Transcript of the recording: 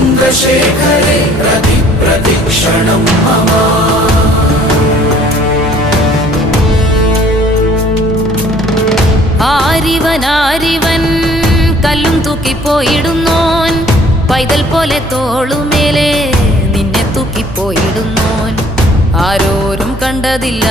ചന്ദ്രശേഖരേ പ്രതിക്ഷണം മമ. ആരിവൻ കല്ലും തൂക്കിപ്പോയിടുന്നോൻ, പൈതൽ പോലെ തോളുമേലെ നിന്നെ തൂക്കിപ്പോയിടുന്നോൻ. ആരോരും കണ്ടതില്ല